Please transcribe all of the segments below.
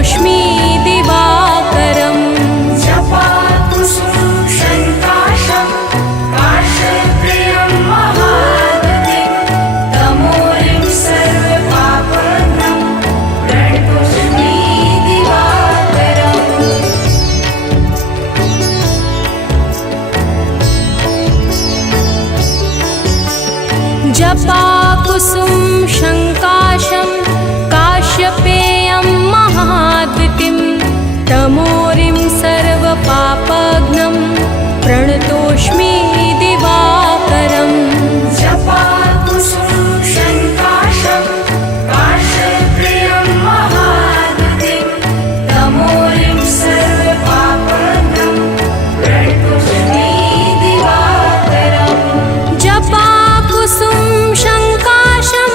प्रणतोऽस्मि दिवाकरम्। जपाकुसुमं शङ्काशं काश्यप्रियं महागतिं तमोरिं सर्वपापघ्नं प्रणतोऽस्मि दिवाकरम्। जपाकुसुम शङ्काशं काश्यपेयं महाद्युतिं तमोरिं सर्वपापघ्नं प्रणतोऽस्मि दिवाकरम्। जपाकुसुमं शङ्काशं काश्यप्रियं महागतिं तमोरिं सर्वपापघ्नं प्रणतोऽस्मि दिवाकरम्। जपाकुसुम शङ्काशं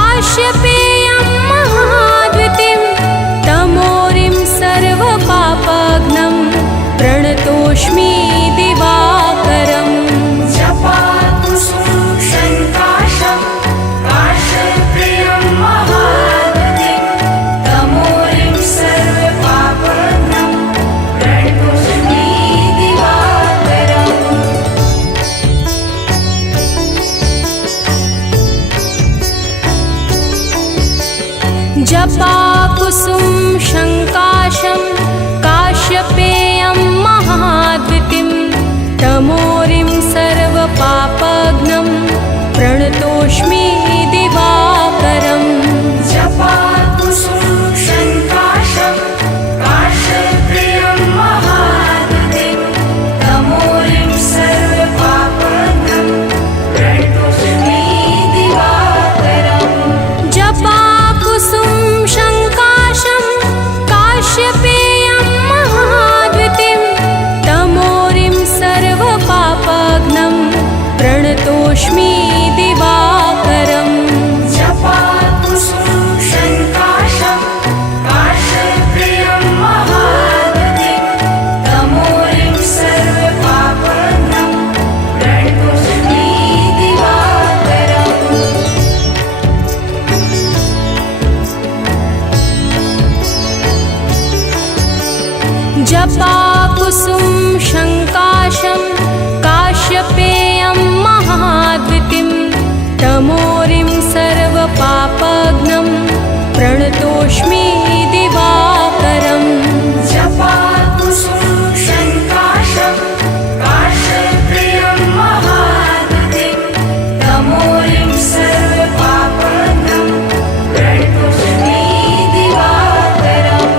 काश्यपेयं महाद्युतिं तमोरिं सर्वपापघ्नं प्रणतोऽस्मि दिवाकरम्। जपाकुसुमं शङ्काशं काश्यप्रियं महागतिं तमोरिं सर्वपापघ्नं प्रणतोऽस्मि दिवाकरम्। जपाकुसुम शङ्काशं काश्यपेयं महाद्युतिं तमोरिं सर्वपापघ्नं प्रणतोऽस्मि दिवाकरम्। जपाकुसुमं शङ्काशं काश्यप्रियं महागतिं तमोरिं सर्वपापघ्नं प्रणतोऽस्मि दिवाकरम्। जपाकुसुम शङ्काशं काश्यपेयं महाद्युतिं तमोरिं सर्वपापघ्नं प्रणतोऽस्मि दिवाकरम्। जपाकुसुमं शङ्काशं काश्यप्रियं महागतिं तमोरिं सर्वपापघ्नं प्रणतोऽस्मि दिवाकरम्। जपाकुसुम शङ्काशं काश्यपेयं महाद्युतिं तमोरिं सर्वपापघ्नं प्रणतोऽस्मि दिवाकरम्। जपाकुसुमं शङ्काशं काश्यप्रियं महागतिं तमोरिं सर्वपापघ्नं प्रणतोऽस्मि दिवाकरम्।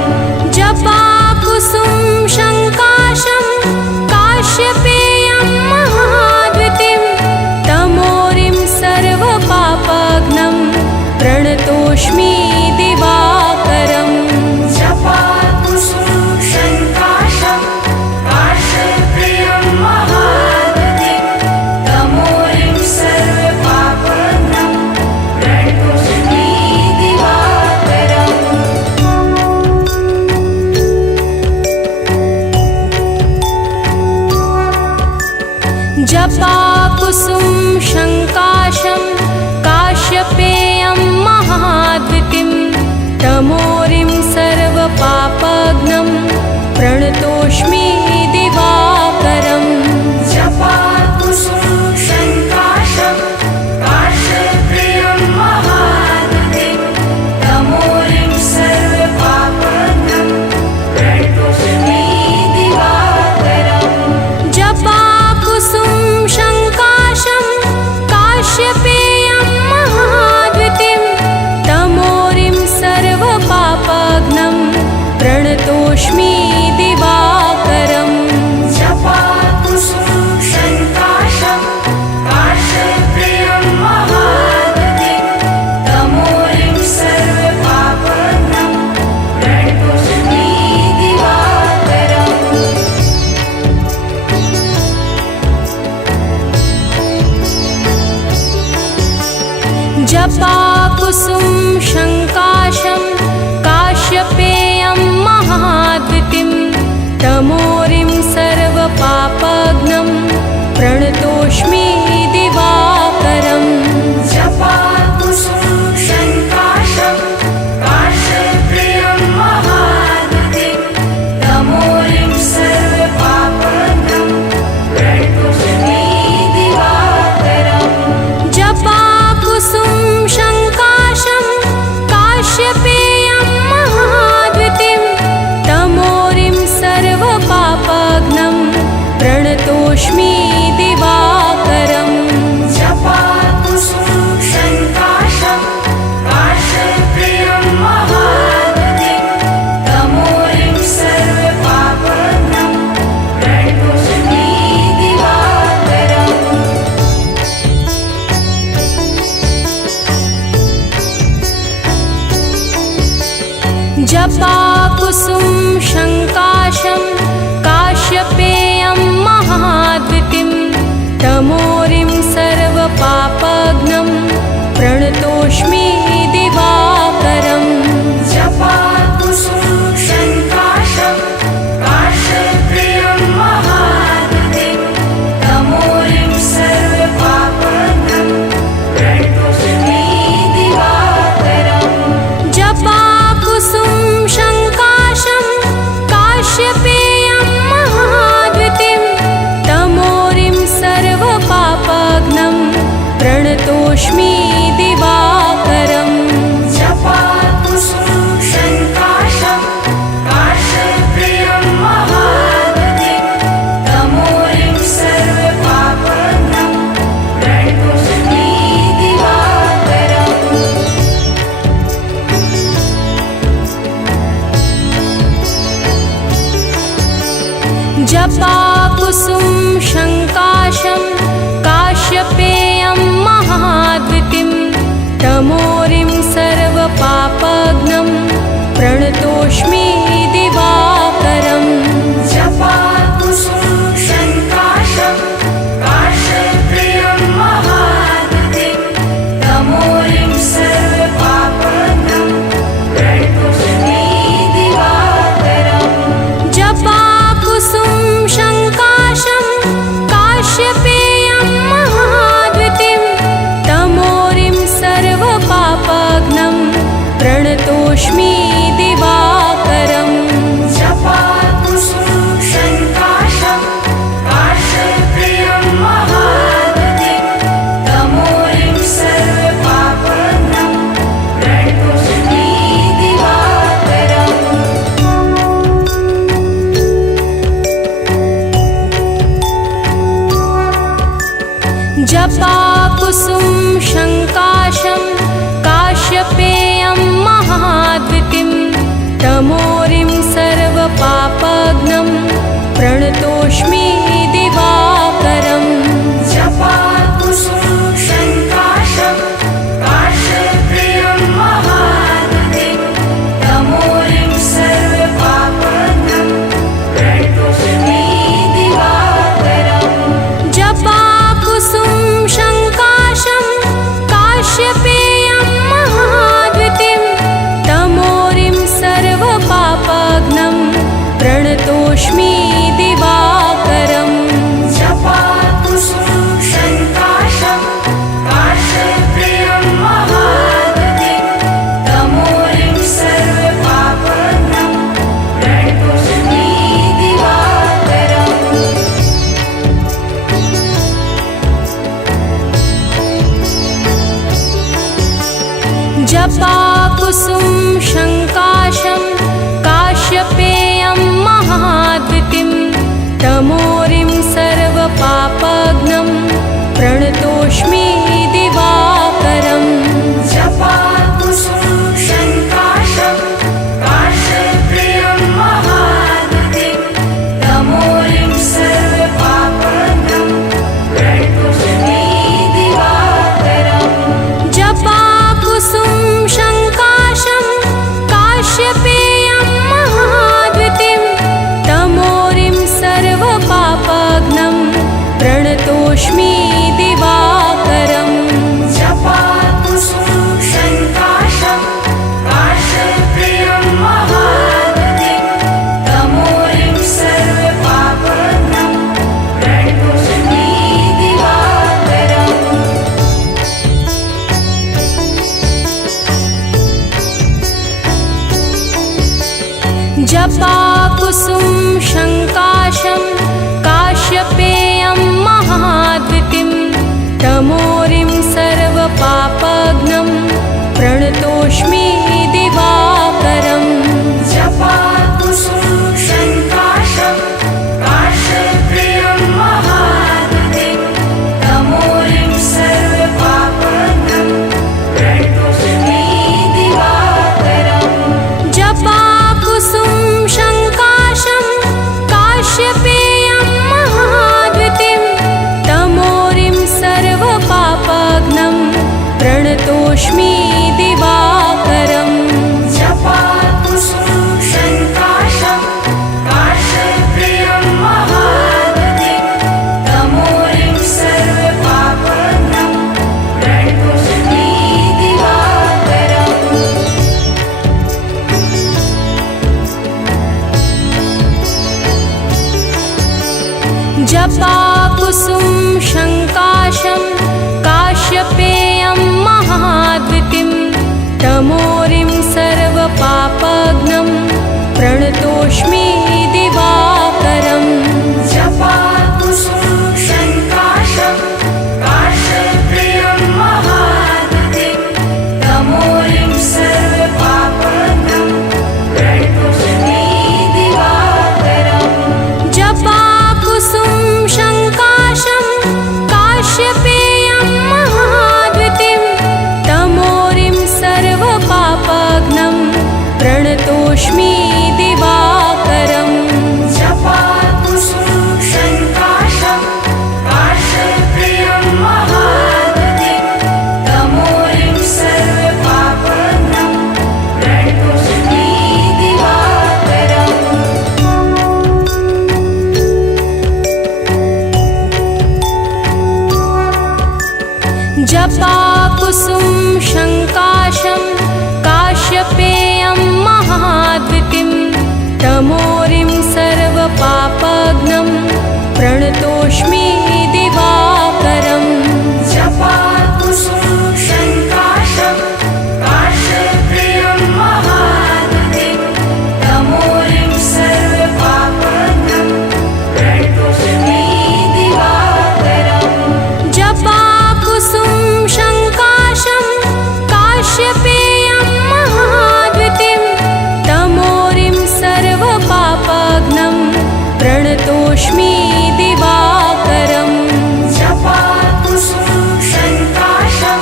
जपाकुसुम शङ्काशं काश्यपेयं महाद्युतिं तमोरिं सर्वपापघ्नं प्रणतोऽस्मि दिवाकरम्। जपाकुसुमं शङ्काशं काश्यप्रियं महागतिं तमोरिं सर्वपापघ्नं प्रणतोऽस्मि दिवाकरम्। जपाकुसुम शङ्काशं काश्यपेयं महाद्युतिं तमोरिं सर्वपापघ्नं प्रणतोऽस्मि दिवाकरम्। जपाकुसुमं शङ्काशं काश्यप्रियं महागतिं तमोरिं सर्वपापघ्नं प्रणतोऽस्मि दिवाकरम्। जपाकुसुम शङ्काशं काश्यपेयं महाद्युतिं तमोरिं सर्वपापघ्नं प्रणतोऽस्मि दिवाकरम्। जपाकुसुमं शङ्काशं काश्यप्रियं महागतिं तमोरिं सर्वपापघ्नं प्रणतोऽस्मि दिवाकरम्। जपाकुसुम शङ्काशं काश्यपेयं महाद्युतिं तमोरिं सर्वपापघ्नं प्रणतोऽस्मि दिवाकरम्। जपाकुसुमं शङ्काशं काश्यप्रियं महागतिं प्रणतोऽस्मि दिवाकरम् जपाकुसुमं शङ्काशं काश्यप्रियं महागतिं तमोरिं सर्वपापघ्नं प्रणतोऽस्मि दिवाकरम् जपाकुसुम शङ्काशं काश्यपेयं महाद्वितिं तमोरिं सर्वपापघ्नं प्रणतोऽस्मि दिवाकरम् जपाकुसुमं शङ्काशं काश्यप्रियं महागतिं तमोरिं सर्वपापघ्नं प्रणतोऽस्मि दिवाकरम् जपाकुसुम शङ्काशं काश्यपेयं महाद्वितिं तमोरिं सर्वपापघ्नं प्रणतोऽस्मि दिवाकरम् जपाकुसुमं शङ्काशं काश्यप्रियं महागतिं तमोरिं सर्वपापघ्नं प्रणतोऽस्मि दिवाकरम् जपाकुसुम शङ्काशं काश्यपेयं महाद्वितिं तमोरिं सर्वपापघ्नं प्रणतोऽस्मि दिवाकरम् जपाकुसुमं शङ्काशं काश्यप्रियं महागतिं तमोरिं सर्वपापघ्नं प्रणतोऽस्मि दिवाकरम् जपाकुसुम शङ्काशं काश्यपेयं महाद्वितिं तमोरिं सर्वपापघ्नं प्रणतोऽस्मि दिवाकरम् जपाकुसुमं शङ्काशं काश्यप्रियं महागतिं तमोरिं सर्वपापघ्नं प्रणतोऽस्मि दिवाकरम् जपाकुसुम शङ्काशं काश्यपेयं महाद्वितिं तमोरिं सर्वपापघ्नं प्रणतोऽस्मि दिवाकरम् जपाकुसुमं शङ्काशं काश्यप्रियं महागतिं तमोरिं सर्वपापघ्नं प्रणतोऽस्मि दिवाकरम् जपाकुसुम शङ्काशं काश्यपेयं महाद्वितिं तमोरिं सर्वपापघ्नं प्रणतोऽस्मि दिवाकरम् जपाकुसुमं शङ्काशं काश्यप्रियं महागतिं तमोरिं सर्वपापघ्नं प्रणतोऽस्मि दिवाकरम् जपाकुसुम शङ्काशं काश्यपेयं महाद्वितिं तमोरिं सर्वपापघ्नं प्रणतोऽस्मि दिवाकरम् जपाकुसुमं शङ्काशं काश्यप्रियं महागतिं तमोरिं सर्वपापघ्नं प्रणतोऽस्मि दिवाकरम् जपाकुसुम शङ्काशं काश्यपेयं महाद्वितिं तमोरिं सर्वपापघ्नं प्रणतोऽस्मि दिवाकरम् जपाकुसुम शङ्काशं काश्यपेयं महाद्युतिं तमोरिं सर्वपापघ्नं प्रणतोऽस्मि दिवाकरम् जपाकुसुम शङ्काशं काश्यपेयं महाद्युतिं तमोरिं सर्वपापघ्नं प्रणतोऽस्मि दिवाकरम् जपाकुसुम शङ्काशं काश्यपेयं महाद्युतिं तमोरिं सर्वपापघ्नं प्रणतोऽस्मि दिवाकरम् जपाकुसुम शङ्काशं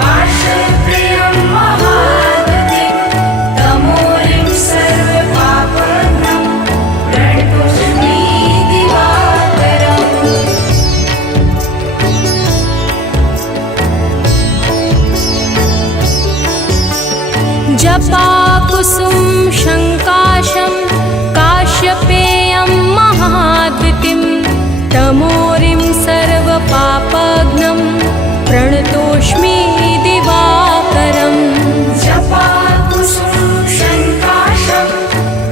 काश्यपेयं महाद्युतिं तमोरिं सर्वपापघ्नं प्रणतोऽस्मि दिवाकरम् जपाकुसुम शङ्काशं काश्यपेयं महाद्युतिं तमोरिं सर्वपापघ्नं प्रणतोऽस्मि दिवाकरम् जपाकुसुम शङ्काशं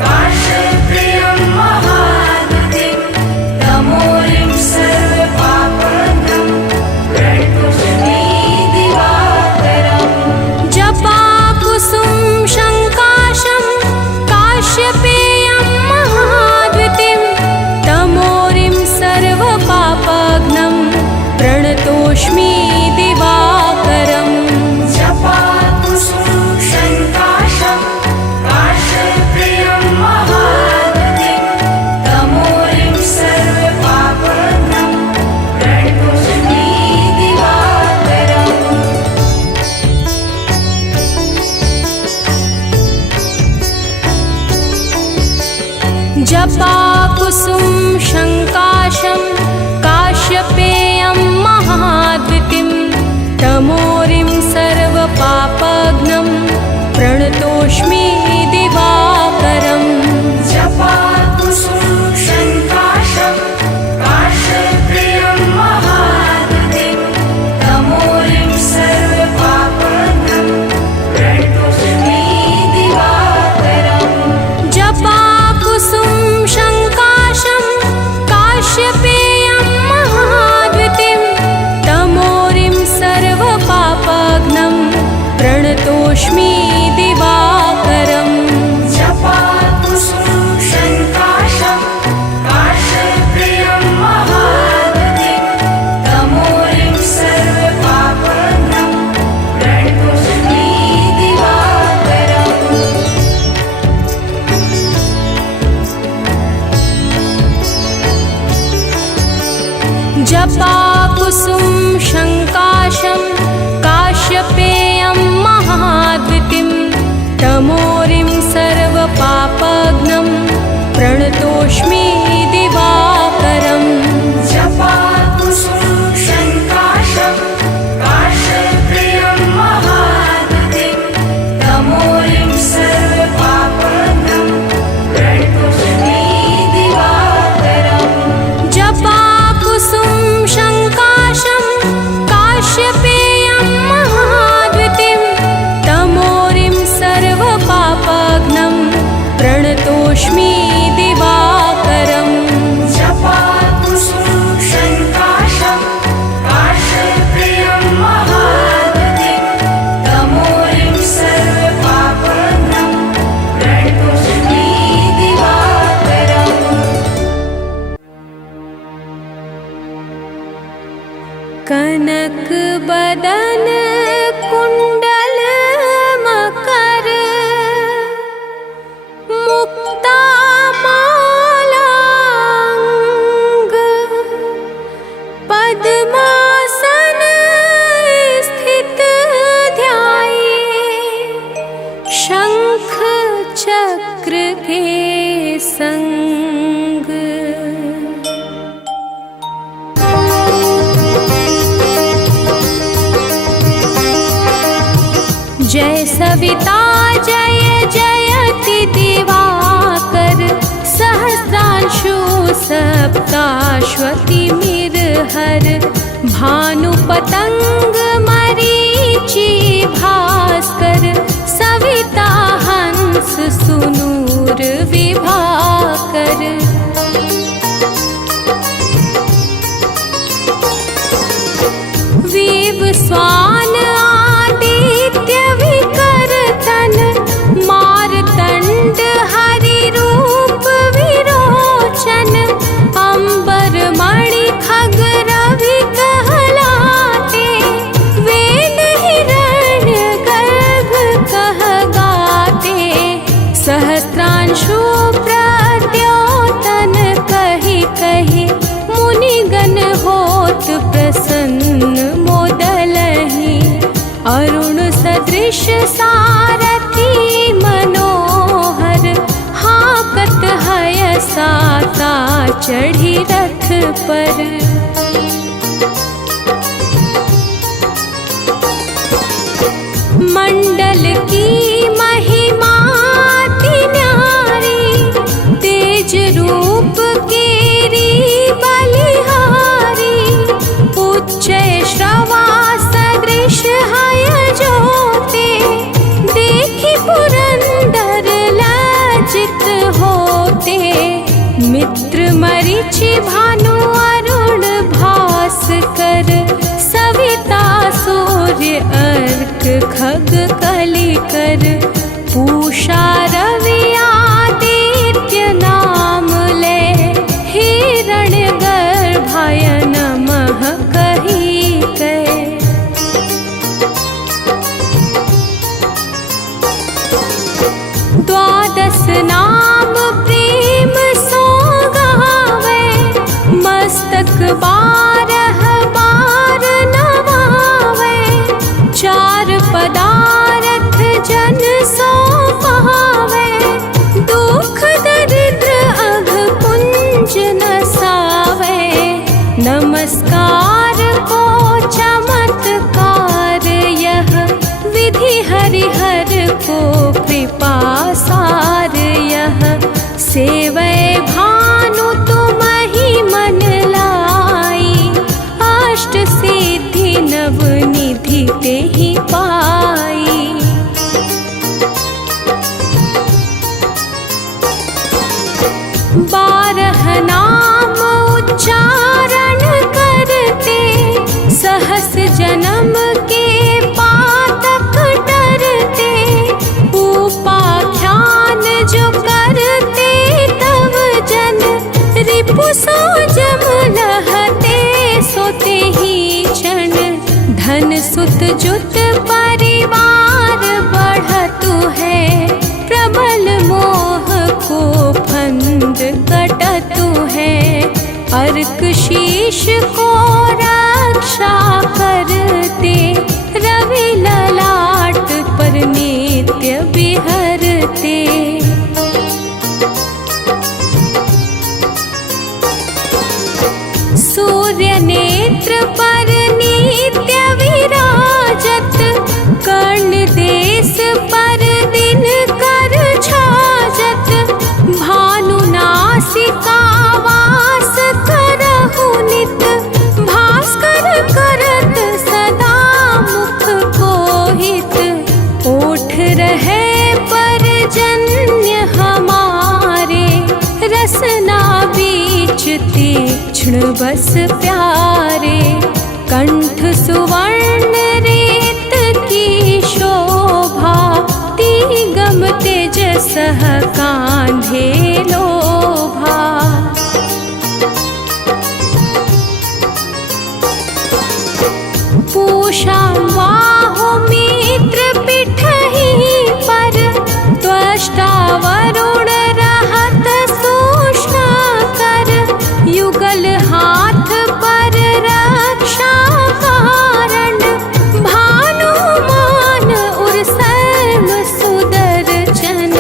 काश्यपेयं महाद्युतिं तमोरिं सर्वपापघ्नं प्रणतोऽस्मि दिवाकरम् जपाकुसुम शङ्काशं काश्यपेयं महाद्युतिं तमोरिं सर्वपापघ्नं प्रणतोऽस्मि दिवाकरम् जपाकुसुम शङ्काशं काश्यपेयं महाद्युतिं तमोरिं सर्वपापघ्नं प्रणतोऽस्मि दिवाकरम् जपाकुसुम शङ्काशं काश्यपेयं महाद्युतिं तमोरिं सर्वपापघ्नं प्रणतोऽस्मि दिवाकरम् जपाकुसुम शङ्काशं काश्यपेयं महाद्युतिं तमोरिं सर्वपापघ्नं प्रणतोऽस्मि दिवाकरम् जपाकुसुम शङ्काशं काश्यपेयं महाद्युतिं तमोरिं सर्वपापघ्नं प्रणतोऽस्मि दिवाकरम् जपाकुसुम शङ्काशं काश्यपेयं महाद्युतिं तमोरिं सर्वपापघ्नं प्रणतोऽस्मि दिवाकरम् जपाकुसुम शङ्काशं काश्यपेयं महाद्युतिं तमोरिं सर्वपापघ्नं प्रणतोऽस्मि दिवाकरम् जपाकुसुम शङ्काशं काश्यपेयं महाद्युतिं तमोरिं सर्वपापघ्नं प्रणतोऽस्मि दिवाकरम् जपाकुसुम शङ्काशं काश्यपेयं महाद्युतिं तमोरिं सर्वपापघ्नं प्रणतोऽस्मि दिवाकरम् जपाकुसुम शङ्काशं काश्यपेयं महाद्युतिं तमोरिं सर्वपापघ्नं प्रणतोऽस्मि दिवाकरम् कनक बदन कुंडल मकर मुक्ता मालांग पद्मासन स्थित ध्याये शंख चक्र के संग जय सविता जय जयति दिवाकर सहस्रांशु सप्ताश्वति मिरहर भानु पतंग स्वान आदित्य विकर्तन मारतंड हरि रूप विरोचन अंबर मणि खग रवि कहलाते वेद हिरण्य गर्भ कह गाते सहस्त्रांशु प्रद्योतन कहि कहि मुनिगण होत प्रसन्न मोदलहि अरुण सदृश सारथी मनोहर हाकत हय साता चढ़ी रथ पर मंडल की महिमा अति न्यारी तेज रूप केरी बलिहारी उच्च श्रवा सदृश हय ज्योते देखि पुरंदर लज्जित होते मित्र मरीचि भानु अरुण भास्कर सविता सूर्य अर्क खग कलिकर पूषा रवि आदित्य नाम ले हिरण्य गर्भाय नमः कहि कहे द्वादश नाम प्रेम सो गावे मस्तक बारह बार नवावे चार पदारथ जन सो पावे दुख दरिद्र अघ पुंज नसावे नमस्कार को चमत्कार यह विधि हरिहर को कृपा सार यह सेवै भानु तुमहि मन लाई अष्ट सिद्धि नव निधि तेहि पाई बारह नाम उच्चारण करते सहस जन्म के पातक डरते उपाख्यान जो करते तव जन रिपु सो जम लहते सोते ही क्षण धन सुत जुत परिवार बढ़तु है प्रबल मोह को फंद कटतु है अर्क शीश को रक्षा करते रवि ललाट पर नित्य बिहरते सूर्य नेत्र पर नित्य विराजत कर्ण देश पर दिन कर छाजत भानु नासिका वास करहु नित भास्कर करत सदा मुख कोहित ओठ रहे पर जन्य हमारे रसना बीच तीक्ष्ण बस प्यारे कंठ सुवर्ण रेत की शोभा तिगम तेज सह कांधे लोभा पूषा बाहु मित्र पिठहि पर त्वष्टा वरुण रहत सूक्ष्म कर युगल हाथ पर रक्षा कारण भानुमान उर सर्व सुदर्शन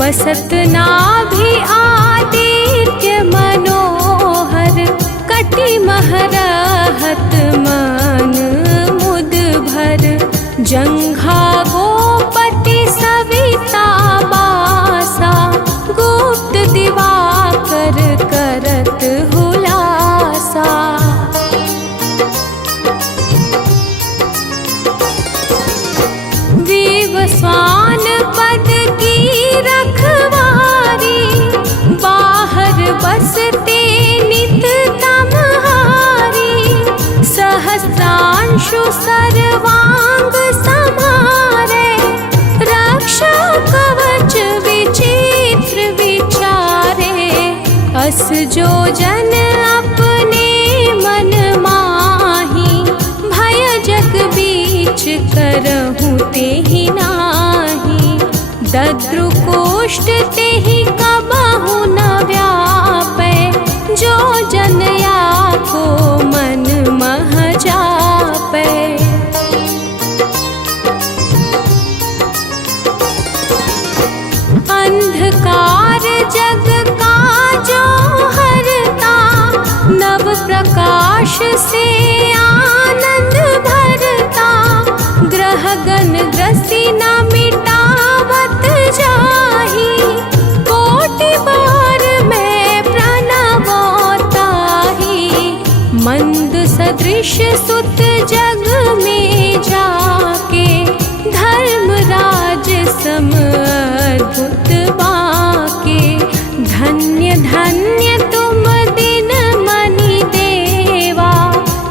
बसत नाभि आदित्य मनोहर कटि महरहत मन मुद भर सर्वांग समारे, रक्षा कवच विचित्र विचारे। अस जो जन अपने मन माही, भय जग बीच करहु तेहि नाही। दद्रुकोष्ठ तेहि कबहु न व्यापै, जो जन या को मन मह जापै। अंधकार जग का जो हरता, नव प्रकाश से आनंद भरता। ग्रह गण ग्रसी न मिटावत जाही, कोटि बार मैं प्रणवताही। मंद सदृश सुत जग में जाके, धर्मराज सम अद्भुत बाके। धन्य धन्य तुम दिन मनि देवा,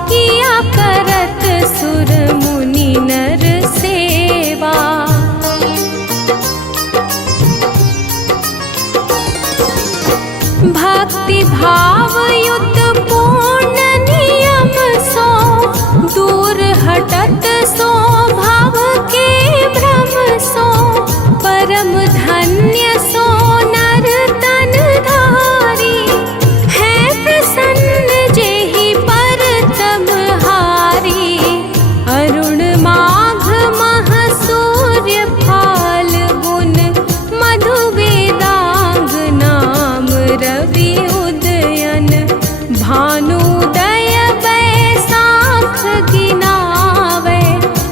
किया करत सुर मुनि नर सेवा। भक्ति भाव युत पूर्ण नियम सो, दूर हटत सो भाव के भ्रम सो। परम धन्य सो नर तन धारी, है प्रसन्न जेहि पर तम हारी। अरुण माघ मह सूर्य फाल्गुन, मधु वेदांग नाम रवि उदयन। भानुदय बैसाख गिनावे,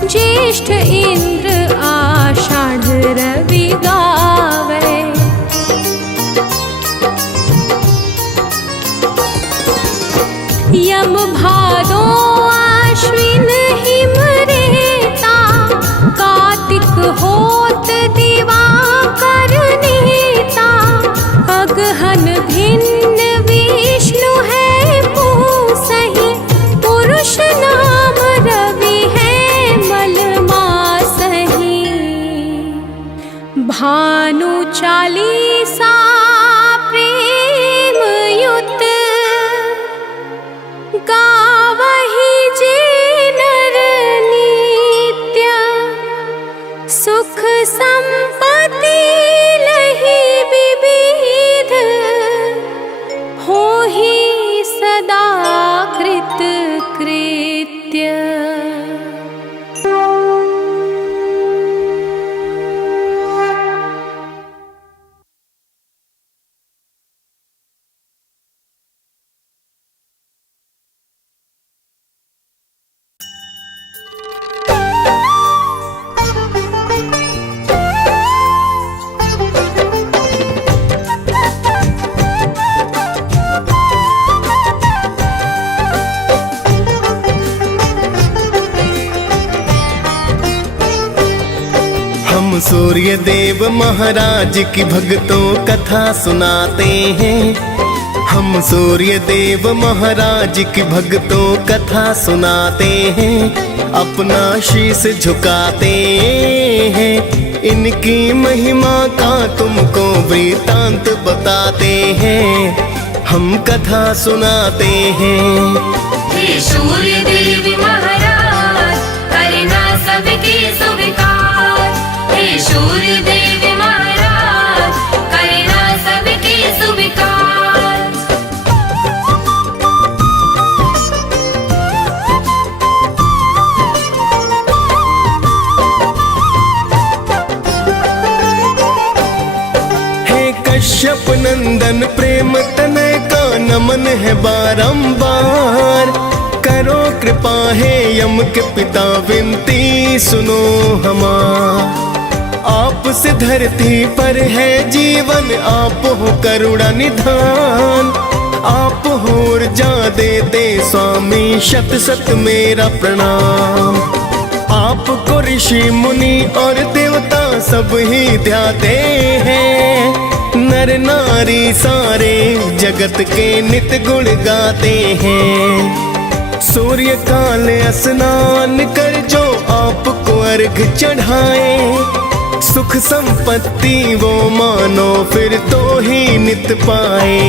ज्येष्ठ इंद्र आषाढ़ रवि गावे। यम भादो आश्विन हिम रेता, कार्तिक होत दिवाकर नीता। अगहन भिन्न विष्णु है पूसहि, पुरुष नाम रवि है मलमासहि। भानु चालीसा प्रेम युत, गावहि जे नर नित्य। सुख संपत्ति लहि विविध, होहि सदा कृत कृत्य। हम सूर्य देव महाराज की भक्तों कथा सुनाते हैं। हम सूर्य देव महाराज की भक्तों कथा सुनाते हैं। अपना शीश झुकाते हैं, इनकी महिमा का तुमको वृतांत बताते हैं। हम कथा सुनाते हैं। हे सूर्य देव महाराज, करना सबकी स्वीकार। हे सूर्य देव महाराज, करना सबकी स्वीकार। हे कश्यप नंदन प्रेम तनय का नमन है बारंबार। करो कृपा है यम के पिता विनती सुनो हमार। आपसे धरती पर है जीवन, आप हो करुणा निधान। आप हो ऊर्जा देते स्वामी, शत शत मेरा प्रणाम। आपको ऋषि मुनि और देवता सब ही ध्याते हैं। नर नारी सारे जगत के नित गुण गाते हैं। सूर्य काल स्नान कर जो आपको अर्घ चढ़ाए, सुख संपत्ति वो मानो फिर तो ही नित पाए।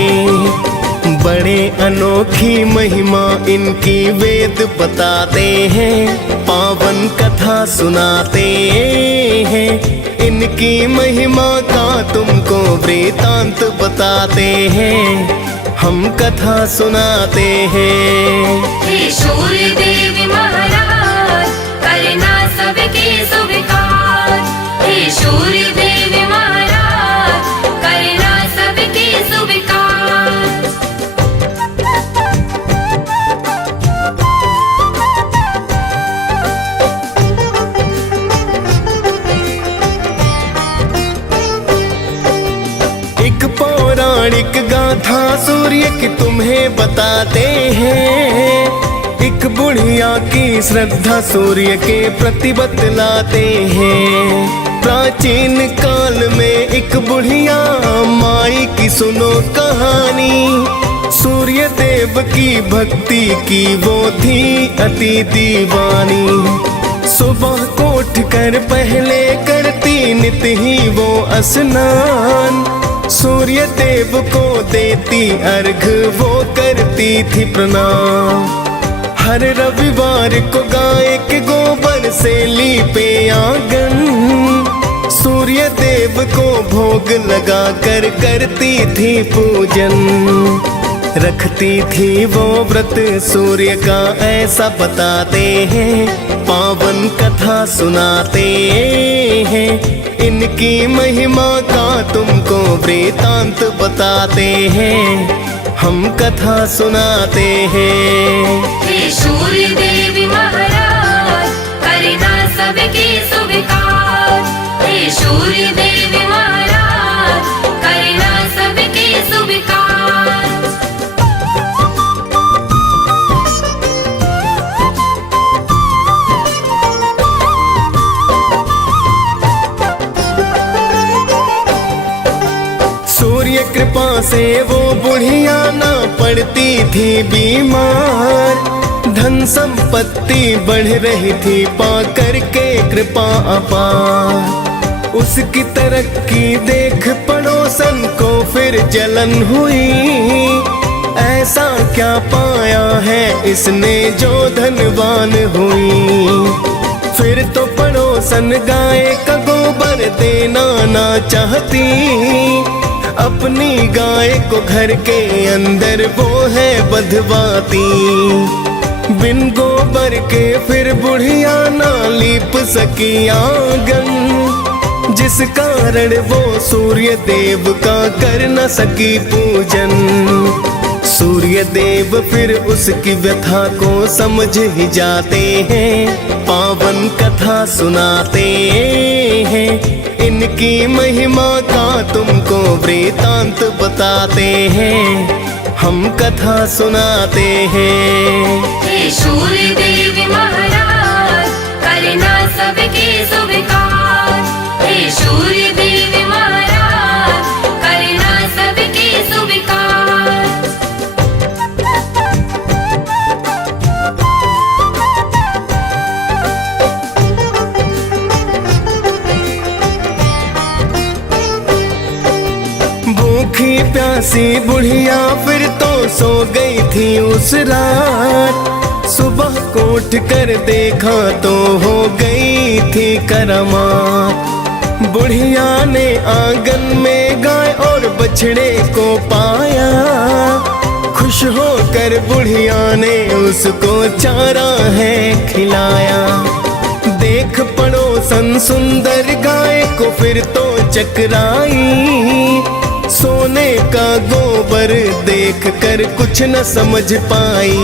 बड़े अनोखी महिमा इनकी वेद बताते हैं, पावन कथा सुनाते हैं। इनकी महिमा का तुमको वृतांत बताते हैं, हम कथा सुनाते हैं। हे सूर्य देव महाराज करना सबके स्वीकार। हे सूर्य देव महाराज करना सबके स्वीकार। एक पौराणिक गाथा सूर्य की तुम्हें बताते हैं। एक बुढ़िया की श्रद्धा सूर्य के प्रति बतलाते हैं। प्राचीन काल में एक बुढ़िया माई की सुनो कहानी। सूर्य देव की भक्ति की वो थी अति दीवानी। सुबह को उठ कर पहले करती नित ही वो स्नान। सूर्य देव को देती अर्घ वो करती थी प्रणाम। हर रविवार को गाय के गोबर से लीपे आंगन। सूर्य देव को भोग लगा कर करती थी पूजन। रखती थी वो व्रत सूर्य का ऐसा बताते हैं, पावन कथा सुनाते हैं। इनकी महिमा का तुमको वृतांत बताते हैं, हम कथा सुनाते हैं। हे सूर्य देव महाराज करना सबके स्वीकार। हे सूर्य देव महाराज करना सबके स्वीकार। सूर्य कृपा से वो बुढ़िया ना पड़ती थी बीमार। धन संपत्ति बढ़ रही थी पाकर के कृपा अपार। उसकी तरक्की देख पड़ोसन को फिर जलन हुई। ऐसा क्या पाया है इसने जो धनवान हुई। फिर तो पड़ोसन गाय का गोबर देना ना चाहती। अपनी गाय को घर के अंदर वो है बंधवाती। बिन गोबर के फिर बुढ़िया ना लीप सकी आंगन। जिस कारण वो सूर्य देव का कर न सकी पूजन। सूर्य देव फिर उसकी व्यथा को समझ ही जाते हैं, पावन कथा सुनाते हैं। इनकी महिमा का तुमको वृतांत बताते हैं, हम कथा सुनाते हैं। हे सूर्य देव महाराज करना सबके स्वीकार। हे सूर्य देव महाराज करना सबके स्वीकार। भूखी प्यासी बुढ़िया फिर तो सो गई थी उस रात। सुबह को उठ कर देखा तो हो गई थी करामात। बुढ़िया ने आंगन में गाय और बछड़े को पाया। खुश होकर बुढ़िया ने उसको चारा है खिलाया। देख पड़ोसन सुंदर गाय को फिर तो चकराई। सोने का गोबर देख कर कुछ न समझ पाई।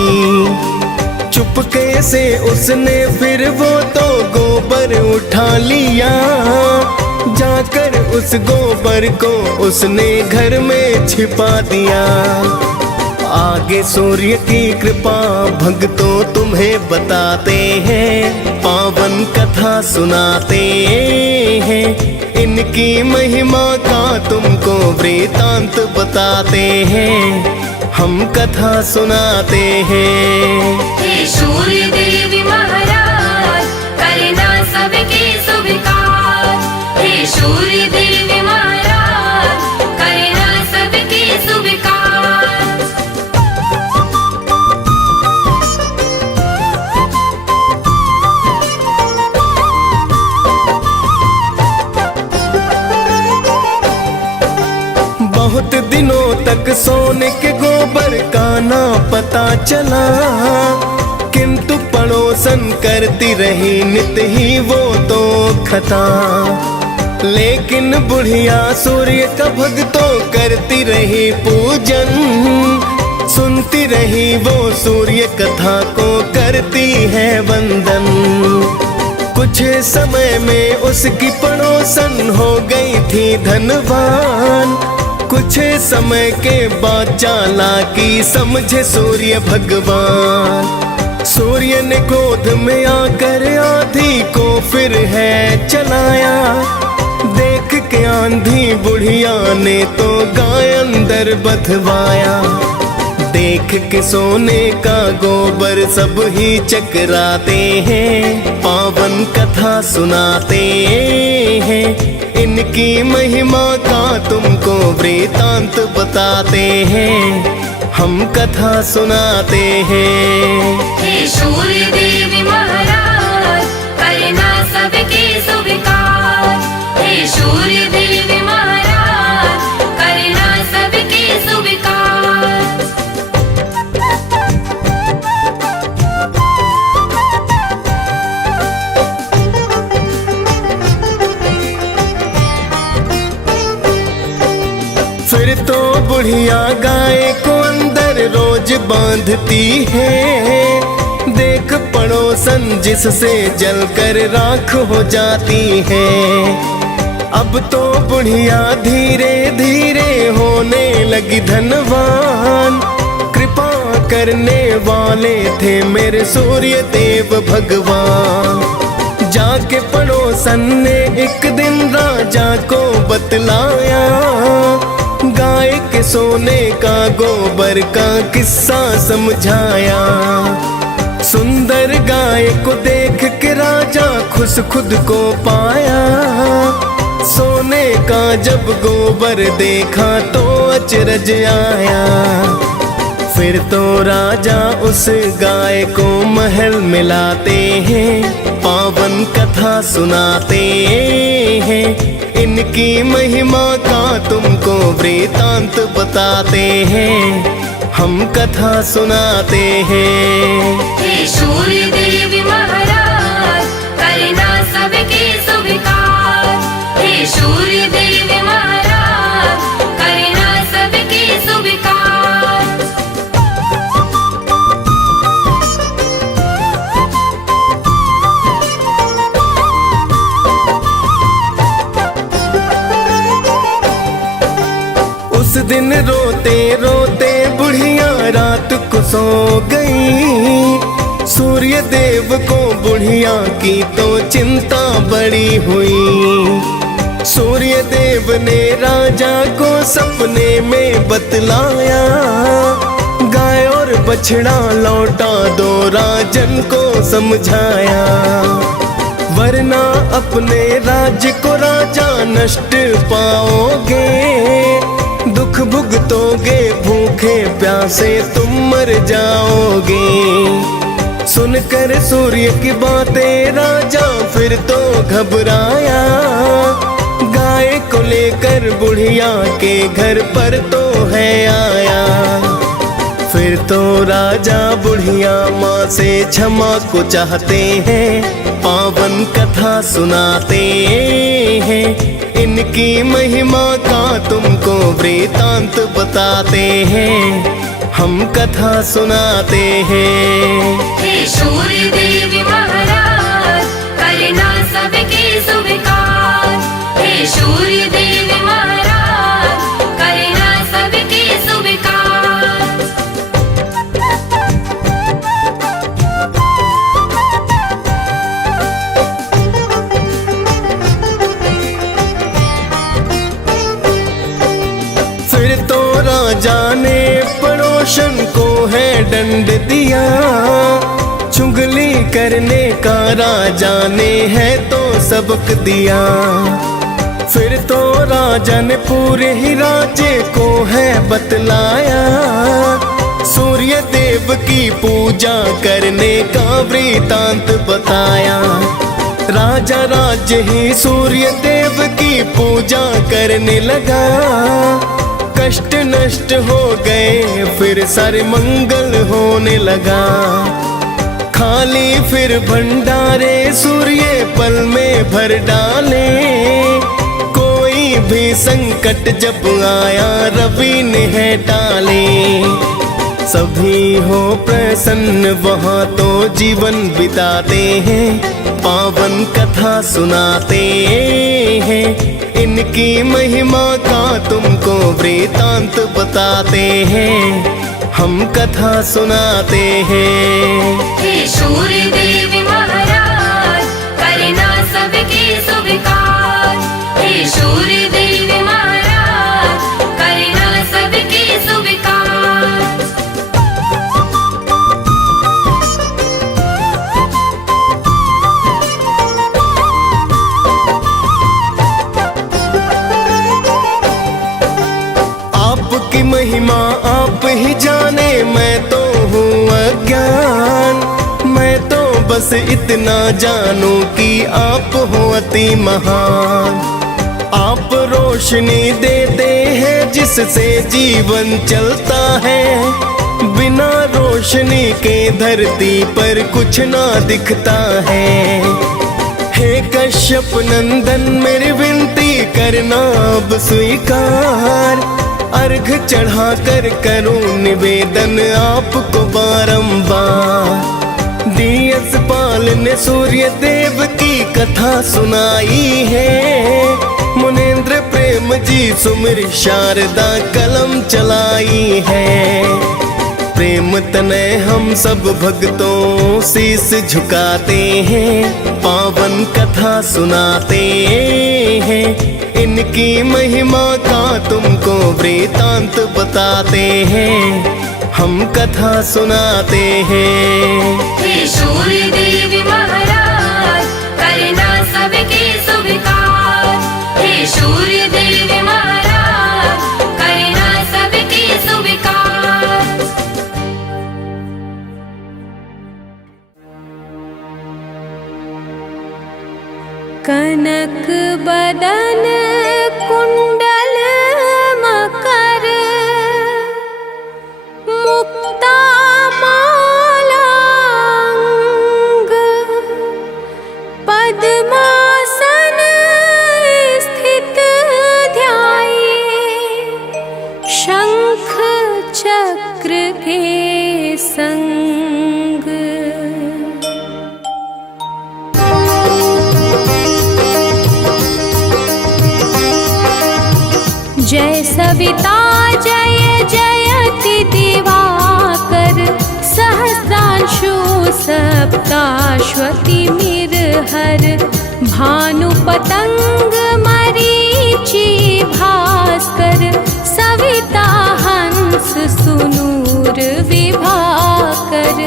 चुपके से उसने फिर वो तो गोबर उठा लिया। जाकर उस गोबर को उसने घर में छिपा दिया। आगे सूर्य की कृपा भक्तों तुम्हें बताते हैं, पावन कथा सुनाते हैं। इनकी महिमा का तुमको वृतांत बताते हैं, हम कथा सुनाते हैं। हे सूर्य देव महाराज करना सबके स्वीकार। हे सूर्य देव महाराज करना सबके स्वीकार। बहुत दिनों तक सोने के गोबर का ना पता चला, किंतु पड़ोसन करती रही नित ही वो तो खता। लेकिन बुढ़िया सूर्य का भक्तों करती रही पूजन, सुनती रही वो सूर्य कथा को करती है वंदन। कुछ समय में उसकी पड़ोसन हो गई थी धनवान। कुछ समय के बाद चालाकी समझे सूर्य भगवान। सूर्य ने क्रोध में आकर आंधी को फिर है चलाया। देख के आंधी बुढ़िया ने तो गाय अंदर बधवाया। देख के सोने का गोबर सब ही चकराते हैं, पावन कथा सुनाते हैं। इनकी महिमा का तुमको वृतांत बताते हैं, हम कथा सुनाते हैं। हे सूर्य देव महाराज करना सबके स्वीकार। हे सूर्य देव महाराज करना सबके स्वीकार। फिर तो बुढ़िया गाय को अंदर रोज बांधती है। देख पड़ोसन जिससे जलकर राख हो जाती है। अब तो बुढ़िया धीरे धीरे होने लगी धनवान। कृपा करने वाले थे मेरे सूर्य देव भगवान। जाके पड़ोसन ने एक दिन राजा को बतलाया, गाय के सोने का गोबर का किस्सा समझाया। सुंदर गाय को देख के राजा खुश खुद को पाया। सोने का जब गोबर देखा तो अचरज आया। फिर तो राजा उस गाय को महल में लाते हैं, पावन कथा सुनाते हैं। इनकी महिमा का तुमको वृतांत बताते हैं, हम कथा सुनाते हैं। हे सूर्य देव महाराज करना सबके स्वीकार। हे सूर्य देव महाराज करना सबके स्वीकार। उस दिन रोते रोते बुढ़िया रात को सो गई। सूर्य देव को बुढ़िया की तो चिंता बड़ी हुई। सूर्य देव ने राजा को सपने में बतलाया, गाय और बछड़ा लौटा दो राजन को समझाया। वरना अपने राज्य को राजा नष्ट पाओगे। दुख भुगतोगे, भूखे प्यासे तुम मर जाओगे। सुनकर सूर्य की बातें राजा फिर तो घबराया। गाय को लेकर बुढ़िया के घर पर तो है आया। फिर तो राजा बुढ़िया माँ से क्षमा को चाहते हैं, पावन कथा सुनाते हैं। इनकी महिमा का तुमको वृतांत बताते हैं, हम कथा सुनाते हैं। हे सूर्य देव महाराज करना सबके स्वीकार। हे सूर्य देव महाराज करना सबके स्वीकार। फिर तो राजा ने पड़ोस रोशन को है दंड दिया, चुगली करने का राजा ने है तो सबक दिया। फिर तो राजा ने पूरे ही राज्य को है बतलाया, सूर्य देव की पूजा करने का वृतांत बताया। राजा राज्य ही सूर्य देव की पूजा करने लगा, कष्ट नष्ट हो गए फिर सारे मंगल होने लगा। खाली फिर भंडारे सूर्य पल में भर डाले, कोई भी संकट जब आया रवि ने है टाले। सभी हो प्रसन्न वहाँ तो जीवन बिताते हैं, पावन कथा सुनाते हैं, इनकी महिमा का तुमको वृतांत बताते हैं, हम कथा सुनाते हैं। हे सूर्य देव महाराज करना सबके स्वीकार, हे सूर्य देव महाराज करना सबके स्वीकार। आपकी महिमा आप ही जाने, मैं तो हूँ अज्ञान। मैं तो बस इतना जानूं कि आप हो अति महान। आप रोशनी देते हैं जिससे जीवन चलता है, बिना रोशनी के धरती पर कुछ ना दिखता है। हे कश्यप नंदन मेरी विनती करना अब स्वीकार, अर्घ चढ़ा कर करूं निवेदन आपको बारंबार। दियस पाल ने सूर्य देव की कथा सुनाई है, मुनेन्द्र प्रेम जी सुमिर शारदा कलम चलाई है। प्रेम तनय हम सब भक्तों शीस झुकाते हैं, पावन कथा सुनाते हैं, इनकी महिमा का तुमको वृतांत बताते हैं, हम कथा सुनाते हैं। हे सूर्य देव महाराज करना सबके स्वीकार, हे सूर्य देव महाराज करना सबके स्वीकार। कनक बदन कुंडल मकर, मुक्ता माला अंग, पद्मासन स्थित ध्याये, शंख चक्र के संग। जय सविता जय जयति दिवाकर, सहस्रांशु सप्ताश्वति मिरहर, भानु पतंग मरीचि भास्कर, सविता हंस सुनूर विभाकर।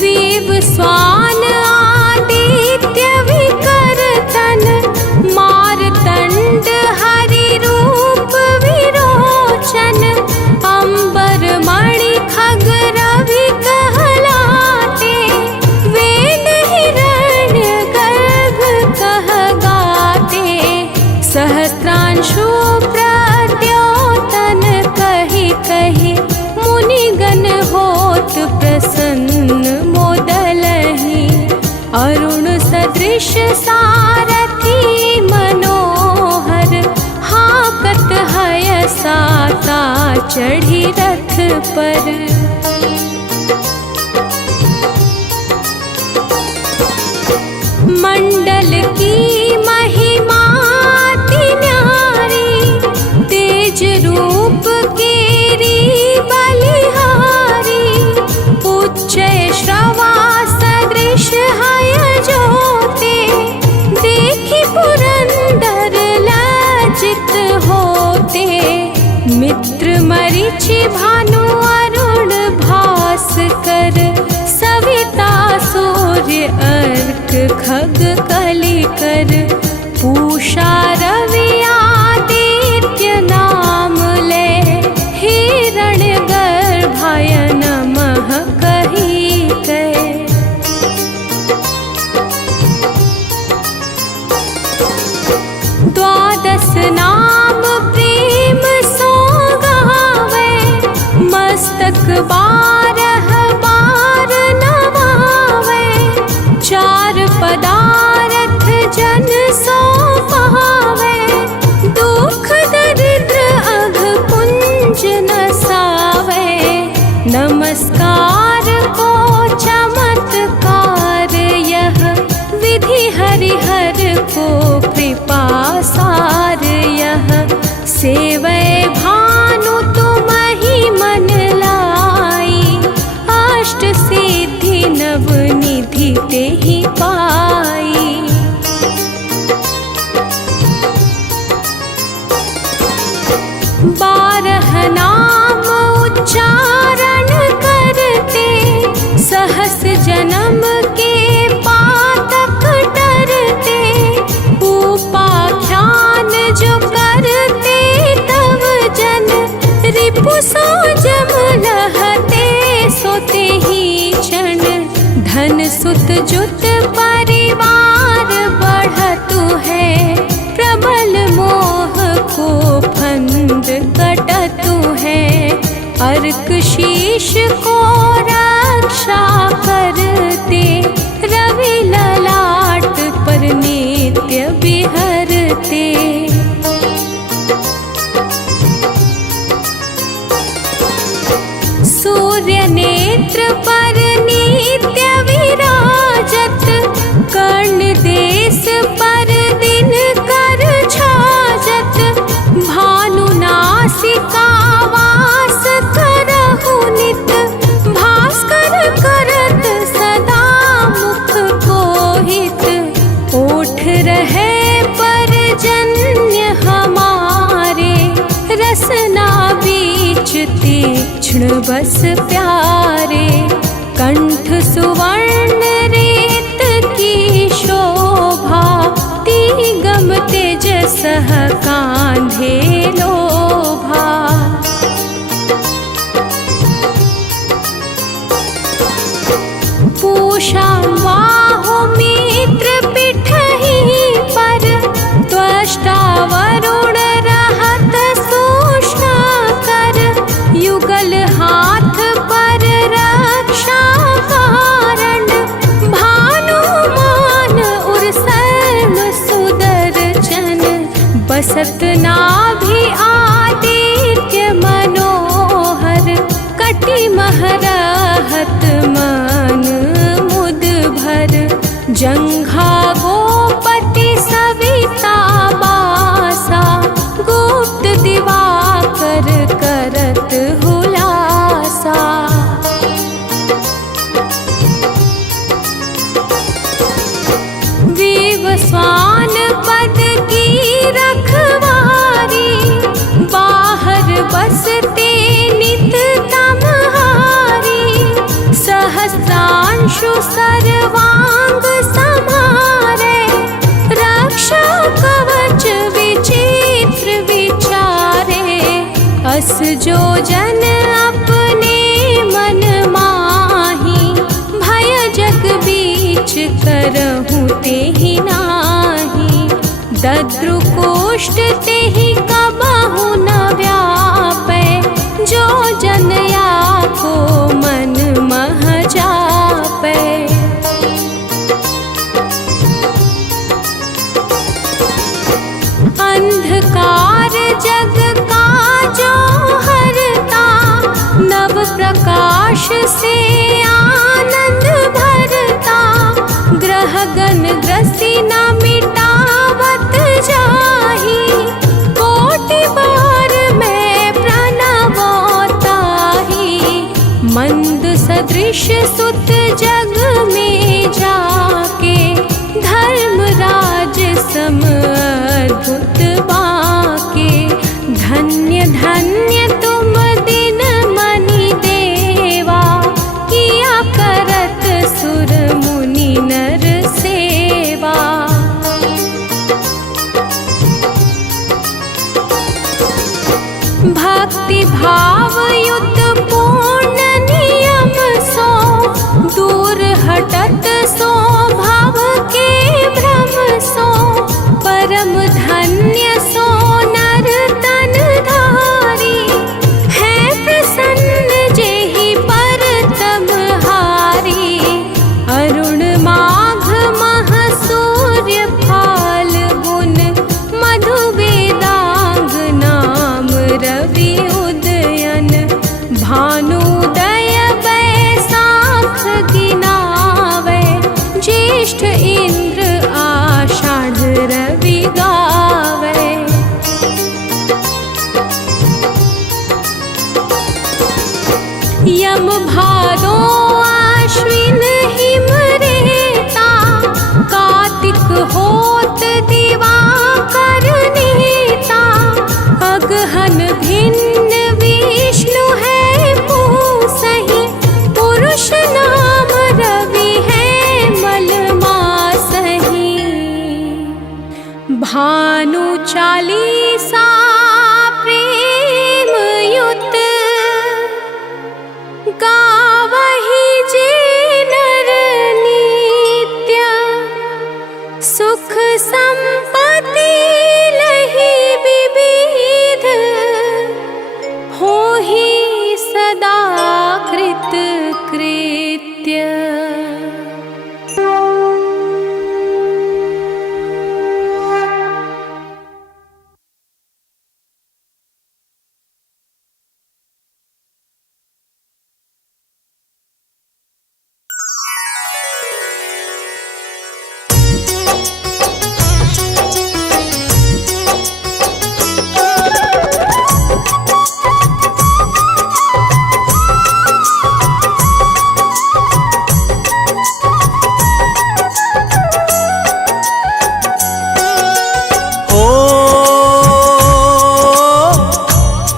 विव स्वान आदित्य विकर्तन, मारतंड हरि रूप विरोचन, अंबर मणि खग रवि कहलाते, वेद हिरण्य गर्भ कह गाते, सहस्त्रांशु प्रद्योतन कहि कहि, मुनिगण होत प्रसन्न मोदलहि, अरुण सदृश सारथी मनोहर, हाकत हय साता चढ़ी रथ पर। मंडल की महिमा अति न्यारी, तेज रूप केरी बलिहारी, उच्च श्रवा सदृश हय जोते, देखी पुरंदर लाज मरीचि भानु अरुण भास्कर सविता सूर्य अर्क खग कलिकर पूषा रवि आदित्य नाम ले हिरण्य गर्भाय नमः कही कहे। द्वादश नाम प्रेम सो गावे मस्तक बारह बार नवावे चार पदारथ जन सो पावे दुख दरिद्र अघ पुंज नसावे नमस्कार को चमत्कार यह विधि हरिहर को कृपा सार यह सेवै भानु तुम ही मन लाई अष्ट सिद्धि नव निधि ते ही पाई। बारह नाम उच्चारण करते सहस जन्म के पातक डरते उपाख्यान जो करते तव जन रिपु सो जम लहते सोते ही क्षण धन सुत जुत परिवार बढ़तु है प्रबल मोह को फंद कटतु है अर्क शीश को रक्षा करते रवि ललाट पर नित्य बिहरते। सूर्य नेत्र पर नित्य विराजत कर्ण देश पर दिन कर छाजत भानु नासिका वास करहु नित भास्कर करत सदा मुख को हित ओठ रहे पर जन्य हमारे रसना बीच तीक्ष्ण बस प्यारे कंठ सुवर्ण रेत की शोभा तिगम तेज सह कांधे लोभा। पूषा बाहु मित्र पिठहि पर त्वष्टा वरुण रहत सूक्ष्म कर युगल हाथ पर रक्षा कारण भानुमान उर्सन सुदर्शन बसत नाभि आदित्य मनोहर कटि महरहत मन मुद भर जंघा गोपति सविता बासा गुप्त दिवाकर करत हुलासा। विवस्वान पद की रखवारी बाहर बसते नित तमहारी सहस्रांशु सर्वांग समारे रक्षा कवच विचित्र विचारे अस जो जन अपने मन माही भय जग बीच करहु तेहि नाही दद्रु कोष्ठ तेहि कबहु न व्यापै जो जन को मन मह जापै। अंधकार जग का जो हरता नव प्रकाश से आनंद भरता ग्रह गण ग्रसी न मिटावत जाही कोटि बार में प्रणवताही मंद सदृश सुत जग में जाके धर्मराज सम अद्भुत बाके धन्य धन्य तुम दे भादो आश्विन हिम रेता, कार्तिक होत दिवाकर नीता, अगहन भिन्न विष्णु है पूसहि, पुरुष नाम रवि है मलमासहि। भानु चालीसा प्रेम युत, गावहि जे नर नित्य, सुख संपत्ति लहि विविध, होहि सदा कृत कृत्य।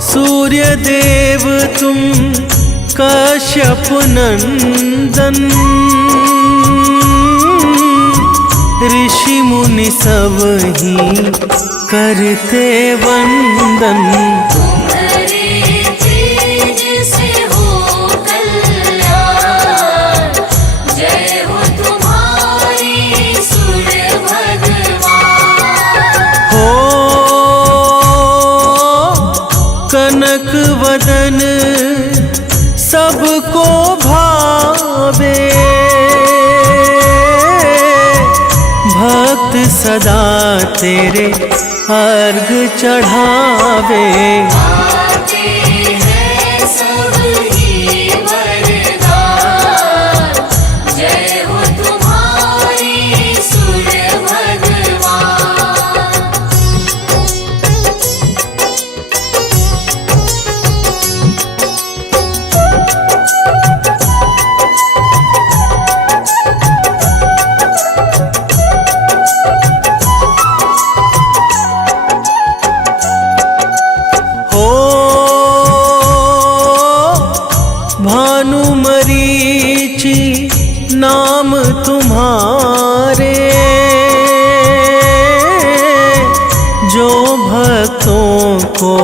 सूर्यदेव तुम कश्यप नंदन, ऋषि मुनि सब ही करते वंदन। तुम्हारे तेज से हो कल्याण, जय हो तुम्हारी सूर्य भगवान। हो कनक वदन सबको भावे, भक्त सदा तेरे अर्घ चढ़ावे। आते हैं सब ही वरदान, जय हो तुम्हारी सूर्य भगवान। हो भानु मरीचि नाम तुम्हारे, जो भक्तों को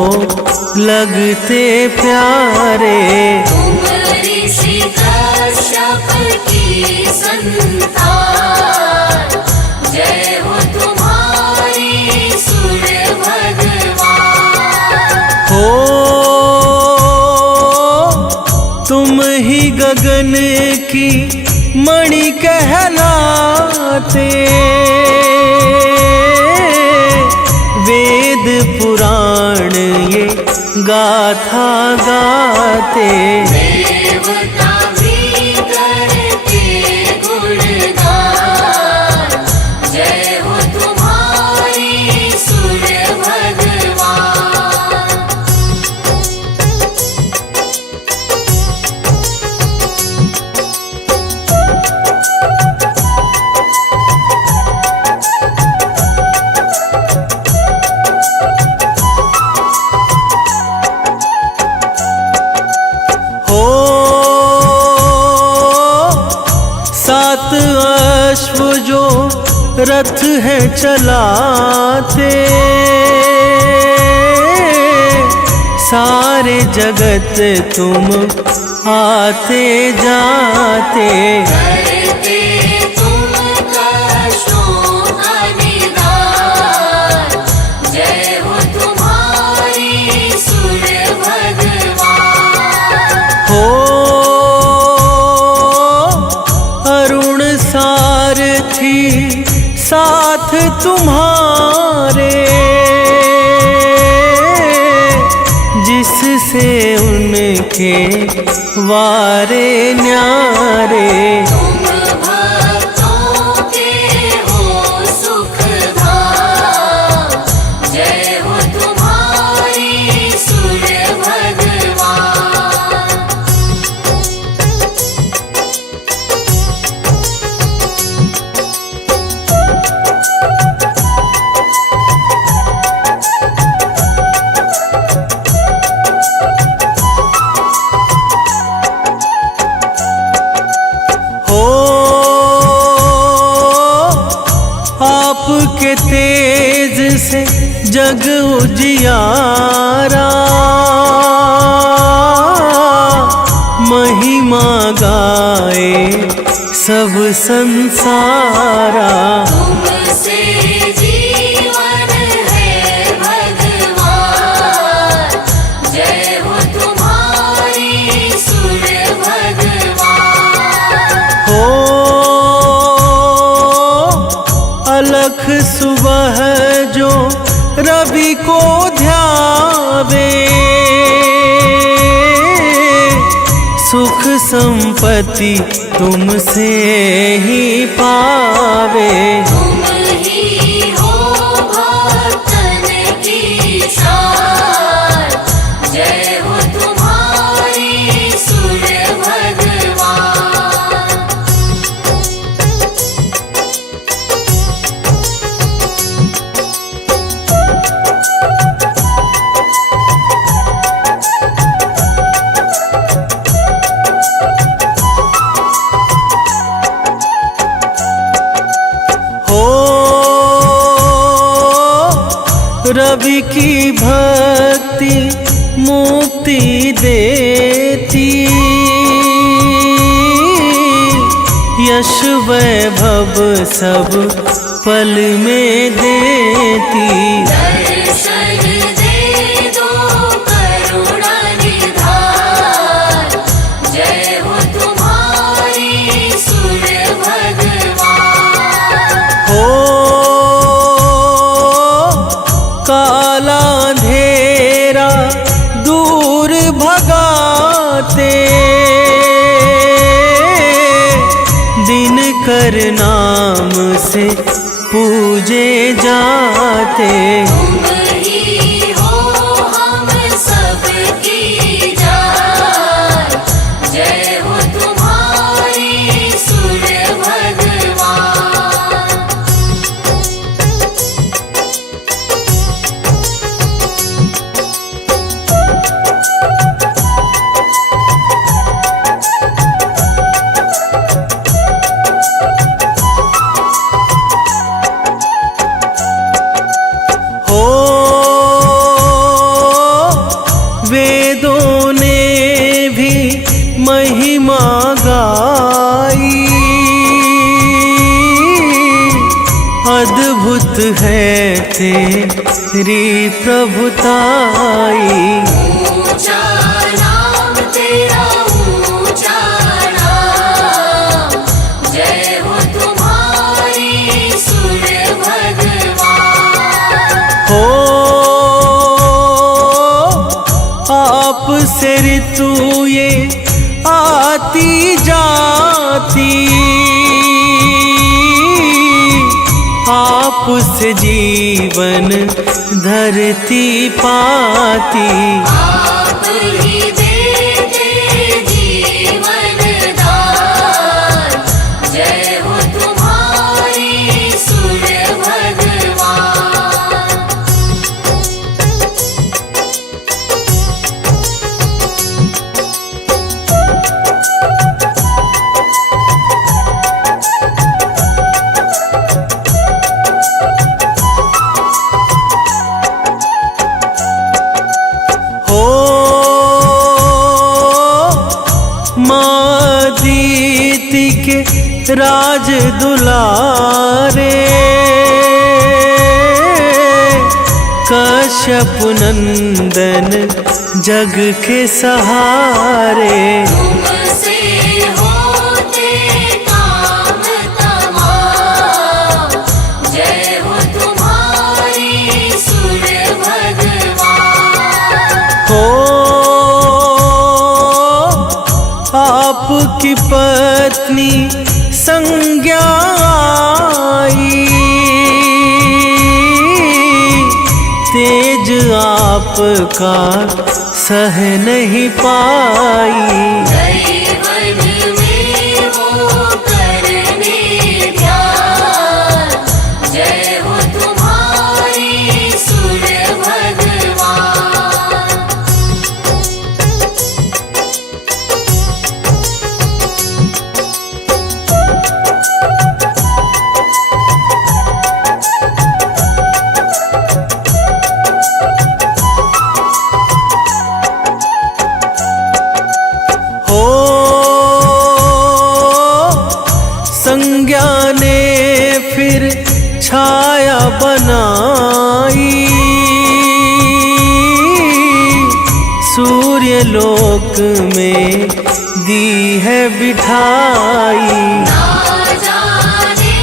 लगते प्यारे। तुम ऋषि कश्यप की संतान, जय हो तुम्हारी सूर्य भगवान। हो तुम ही गगन की मणि कहलाते, वेद पुराण ये गाथा गाते। देवता भी करते गुणगान, जय हो तुम्हारी सूर्य भगवान। हो सात अश्व जो रथ है चलाते, सारे जगत तुम आते जाते। करते तुम कष्टों का निदान, जय हो तुम्हारी सूर्य भगवान। हो अरुण सारथी साथ तुम्हारे, जिससे उनके वारे न्यारे। तुम भक्तों के हो सुखधाम, जय हो तुम्हारी सूर्य भगवान। के तेज से जग उजियारा, महिमा गाए सब संसारा। तुमसे जीवन है भगवान, जय हो तुम्हारी सुर भगवान। हो अलख सुबह जो रवि को ध्यावे, सुख संपत्ति तुमसे ही पावे। तुम ही हो भक्तन की शान, जय हो तुम्हारी सुर भगवान। हो रवि की भक्ति मुक्ति देती, यश वैभव सब पल में देती। दर्शन दे दो करुणा निधान, जय हो तुम्हारी सुर भगवान। हो काला अंधेरा दूर भगाते, दिन कर नाम से पूजे जाते। तुम ही हो हम सबकी जान, जय हो तुम्हारी सुर भगवान। हो वेदों ने भी महिमा गाई, अद्भुत है तेरी प्रभुताई। ऊंचा नाम तेरा ऊंचा नाम, जय हो तुम्हारी सुर भगवान। हो आपसे ऋतु ये आती जाती, आपसे जीवन धरती पाती। आप ही देते जीवन दान, जय हो तुम्हारी सुर भगवान। हो माँ दीति के राज दुलारे, कश्यप नंदन जग के सहारे। तुमसे होते काम तमाम, जय हो तुम्हारी सुर भगवान। हो आपकी पत्नी संज्ञा आई, तेज आपका सह नहीं पाई। जीवन में वो करने ध्यान, जय हो तुम्हारी सुर भगवान। दिखाई। ना जाने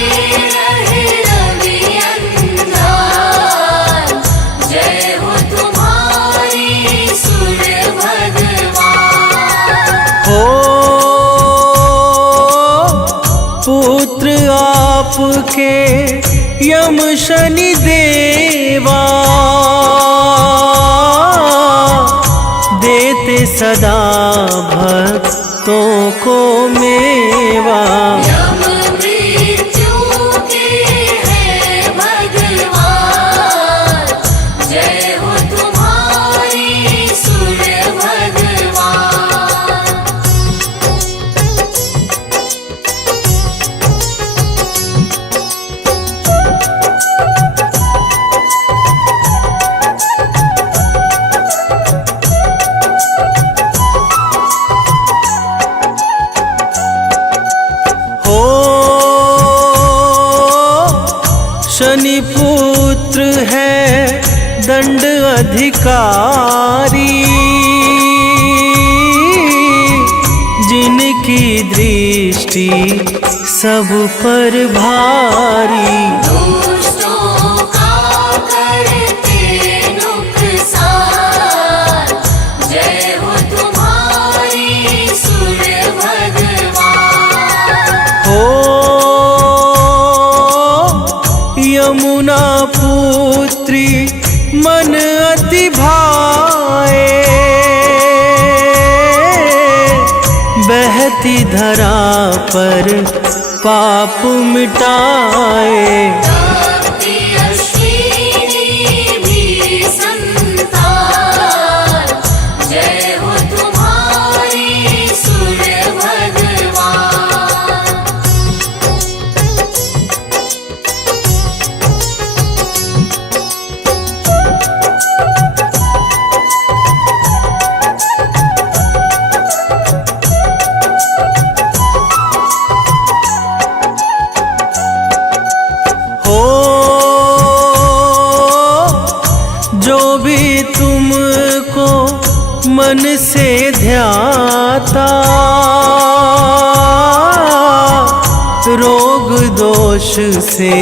रहे रवि अंधार, जय हो तुम्हारी सूर्य भगवान। हो पुत्र आपके यम शनि देवा, देते सदा भक्तों को मेवा। यम मृत्यु के हैं भगवान, जय हो तुम्हारी सूर्य भगवान। हो शनि पुत्र है दंड अधिकारी, जिनकी दृष्टि सब पर भारी। दुष्टों का करते नुकसान, जय हो तुम्हारी सूर्य भगवान। हो यमुना पुत्री मन अति भाए, बहती धरा पर पाप मिटाए। भक्ति अश्विनी भी संतान, जय हो तुम्हारी सूर्य भगवान। हो जो भी तुमको मन से ध्याता, रोग दोष से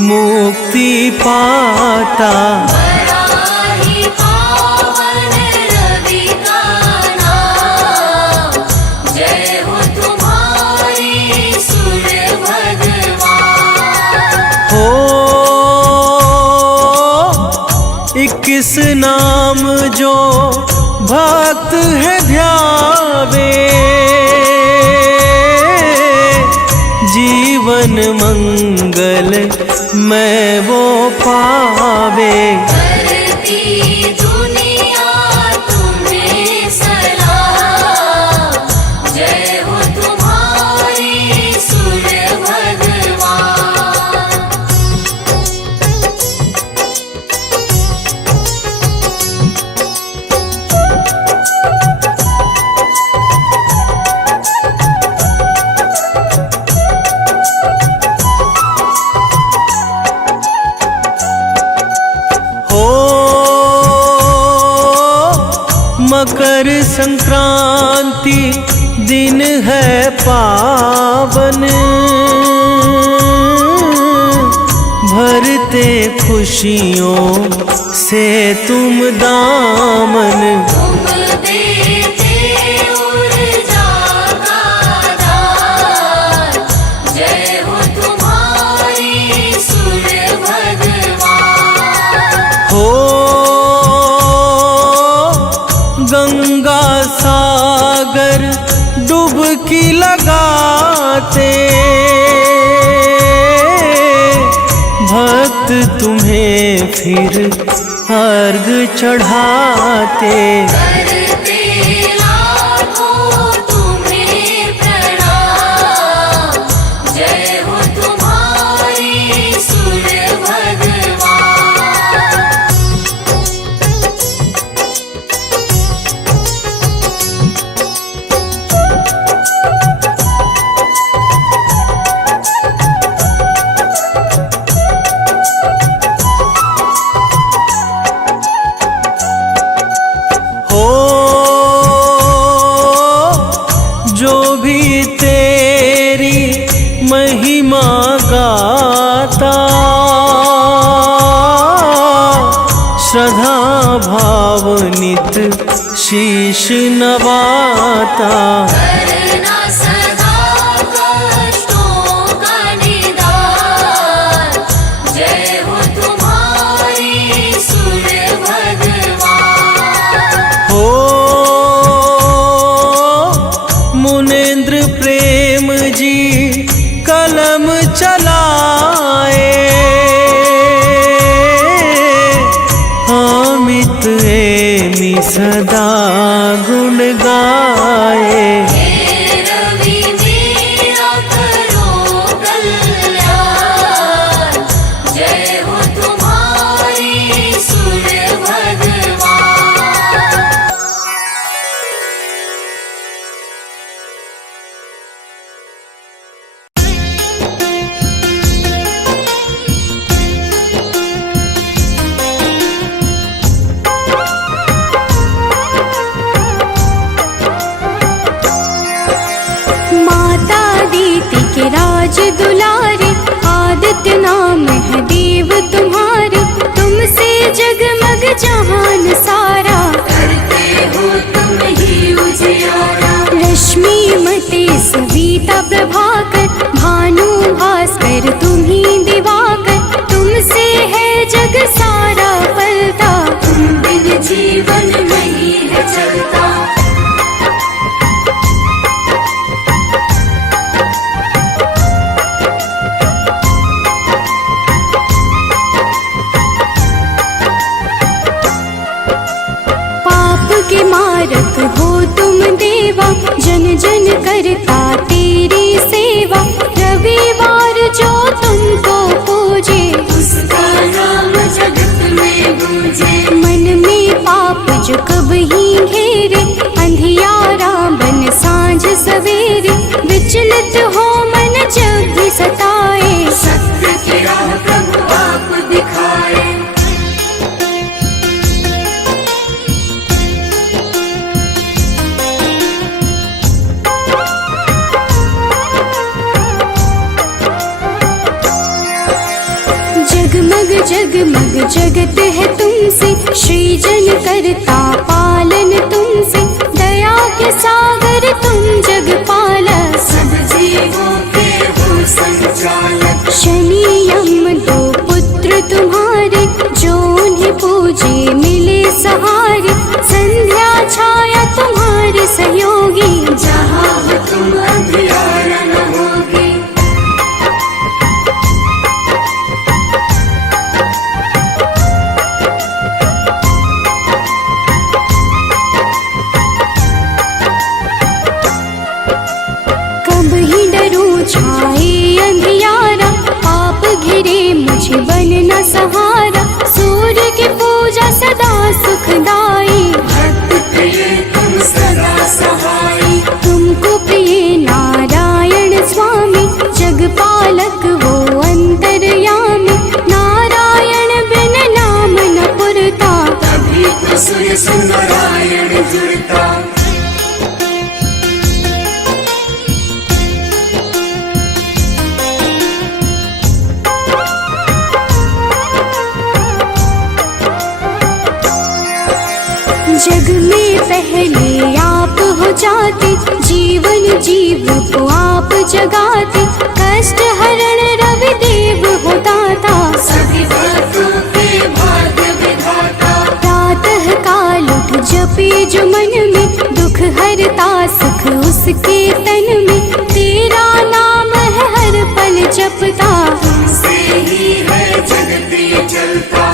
मुक्ति पाता। बड़ा ही पावन रवि का नाम, जय हो तुम्हारी सूर्य भगवान। हो 21 नाम जो भक्त है ध्यावे, जीवन मंगल मैं वो पावे। करती दुनिया तुम्हें सलाम, जय हो तुम्हारी सूर्य भगवान। हो मकर संक्रांति दिन है पावन, भरते खुशियों से तुम दामन। तुम देते ऊर्जा का दान, जय हो तुम्हारी सूर्य भगवान। हो गंगा सागर डुबकी लगाते, भक्त तुम्हें फिर अर्घ चढ़ाते। करते लाखों तुम्हें प्रणाम, जय हो तुम्हारी सूर्य भगवान। हो शीश नवाता। करना सदा कष्टों का निदान, जय हो तुम्हारी सूर्य भगवान। हो मुनेन्द्र प्रेम जी कलम चलाए, अमित एमि सदा गुण गाए। हे रवि मेरा करो कल्याण, जय हो तुम्हारी सूर्य भगवान। माता दीति के राज दुलारे, आदित्य नाम है देव तुम्हारे। तुमसे जगमग जहान सारा, करते हो तुम ही उजियारा। रश्मि मते सविता प्रभाकर, भानु भास्कर तुम ही दिवाकर। तुमसे है जग सारा पलता, तुम बिन जीवन नहीं है चलता। पाप के मारक हो तुम देवा, जन जन करता तेरी सेवा। रविवार जो तुमको पूजे, उसका नाम जगत में गूंजे। मन में पाप जो कब ही घेरे, अंधियारा बन सांझ सवेरे। विचलित हो मन जब भी सताए, सत्य की राह प्रभु आप दिखाए। जगमग जगमग जगत है तुमसे, सृजन करता पालन तुमसे। दया के सागर तुम जग पालक, सब जीवों के हो संचालक। शनि यम दो पुत्र तुम्हारे, जो उन्हें पूजे मिले सहारे। संध्या छाया तुम्हारे सहयोगी, जहाँ हो तुम अंधियारा न होगी। कब ही डरूं छाए अंधियारा। पाप घिरे मुझे बन न सहारा, सूर्य की पूजा सदा सुखदाई। भक्त प्रिय तुम सदा सहाय। तुमको प्रिय नारायण स्वामी, जगपालक वो अंतर्यामी। नारायण बिन नाम न पुरता, तभी तो सूर्य से नारायण जुड़ता। जग में पहले आप हो जाते, जीवन जीव को आप जगाते। कष्ट हरण रवि देव हो दाता, सभी भक्तों के भाग्य विधाता। प्रातः काल उठ जपे जो मन में, दुख हरता सुख उसके तन में। तेरा नाम है हर पल जपता, तुमसे ही है जगती चलता।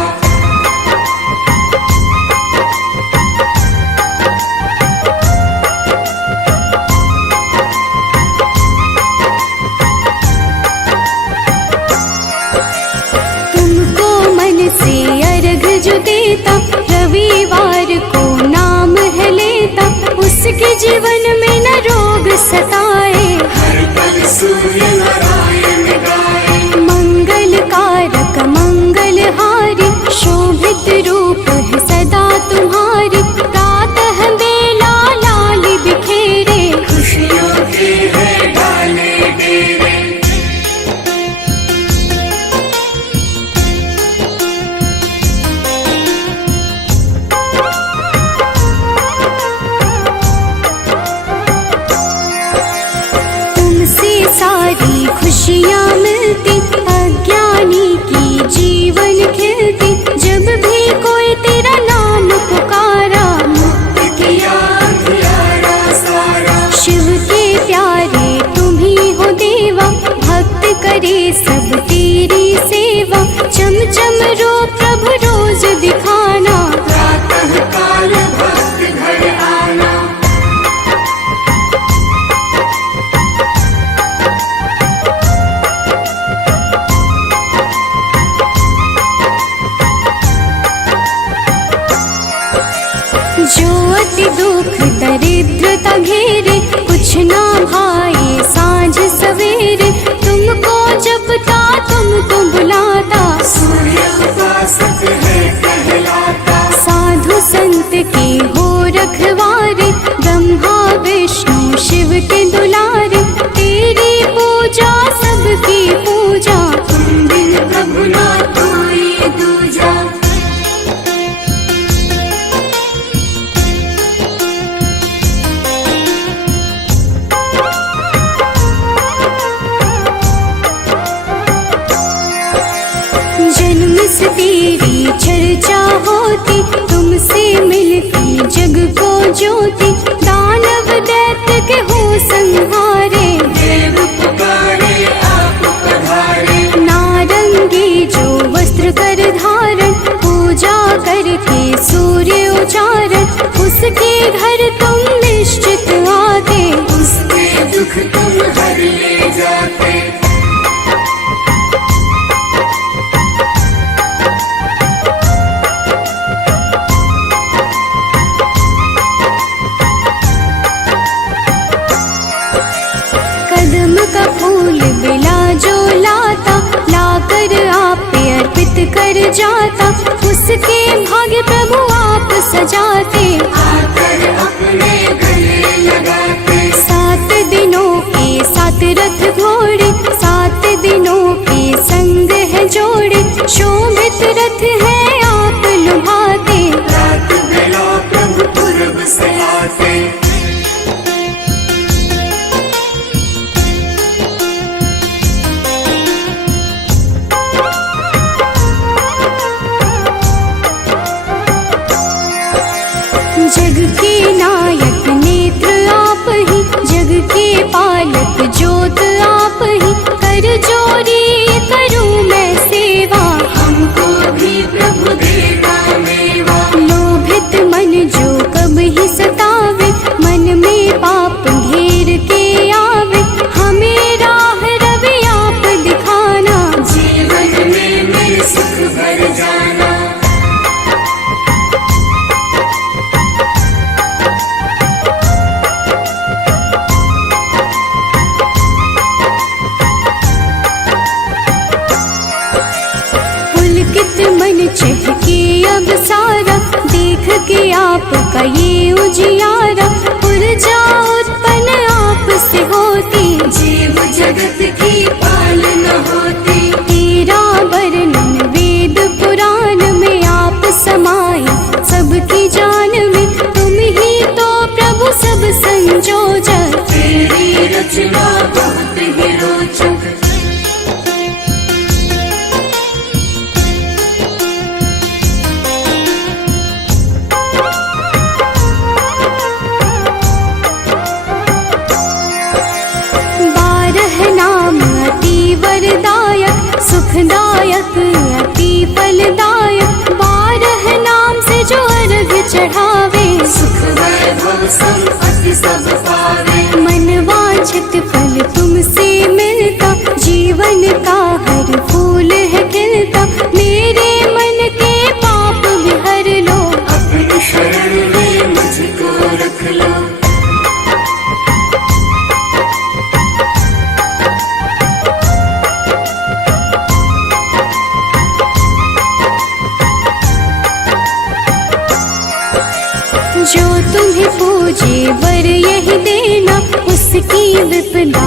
तुमको मन से अर्घ जो देता, रविवार को नाम है लेता। उसके जीवन में न रोग सताए, हर पल सूर्य नारायण गाए। मंगल कारक मंगलहारी, शोभित रूप है सदा तुम्हारी। प्रातः बेला लाल बिखेरे, खुशियों के है डाले डेरे। सारी खुशियाँ मिलती, अज्ञानी की जीवन खिलती। जब भी कोई तेरा नाम पुकारा, मुक्त किया अंधियारा सारा। शिव के प्यारे तुम ही हो देवा, भक्त करे सब तेरी सेवा। चम चम रो प्रभु रोज दिखाना, प्रातः काल भक्त घर आना। जो अति दुख दरिद्रता घेरे, कुछ ना भाए सांझ सवेरे। तुमको जपता तुमको बुलाता, सूर्य उपासक है कहलाता। साधु संत के हो रखवारे, ब्रह्मा विष्णु शिव के दुलारे। तेरी पूजा सबकी पूजा, तुम बिन प्रभु ना कोई दूजा। जन्म से तेरी चर्चा होती, तुमसे मिलती जग को ज्योति। दानव दैत्य के हो संहारे, देव पुकारे आप पधारे। नारंगी जो वस्त्र कर धारण, पूजा करके सूर्य उचारण। उसके घर तुम निश्चित आते, उसके दुख तुम हर ले जाते। कदम का फूल बिला जो लाता, लाकर आप पे अर्पित कर जाता। उसके भाग्य प्रभु आप सजाते, आकर अपने गले लगाते। 7 दिनों के 7 रथ घोड़े, 7 दिनों के संग है जोड़े। शोभित रथ है आप लुभाते, रात बेला प्रभु पूरब से आते। जग के नायक नेत्र आप ही, जग के पालक ज्योत आप ही। कर जोरी करूं मैं सेवा, हमको भी प्रभु देगा मेवा। लोभित मन जो कब ही सतावे, मन में पाप घेर के आवे। हमें राह रवि आप दिखाना, जीवन में मेरे सुख भर जाना। पुलकित मन चहके अब सारा, देख के आपका ये उजियारा। ऊर्जा उत्पन्न आप से होती, जीव जगत की पालना होती। तेरा वर्णन वेद पुराण में आप समाये, सबकी जान में तुम ही तो प्रभु सब संजोजक। तेरी रचना बहुत ही रोचक। सुखदायक अति फलदायक, 12 नाम से जो अर्घ चढ़ावे। सुख वैभव संपत्ति सब पावे। मन वांछित फल तुमसे मिलता, जीवन का हर फूल है खिलता। मेरे मन के पाप भी हर लो, अपनी शरण में मुझको रख लो। जो तुम्हें पूजे वर यही देना, उसकी विपदा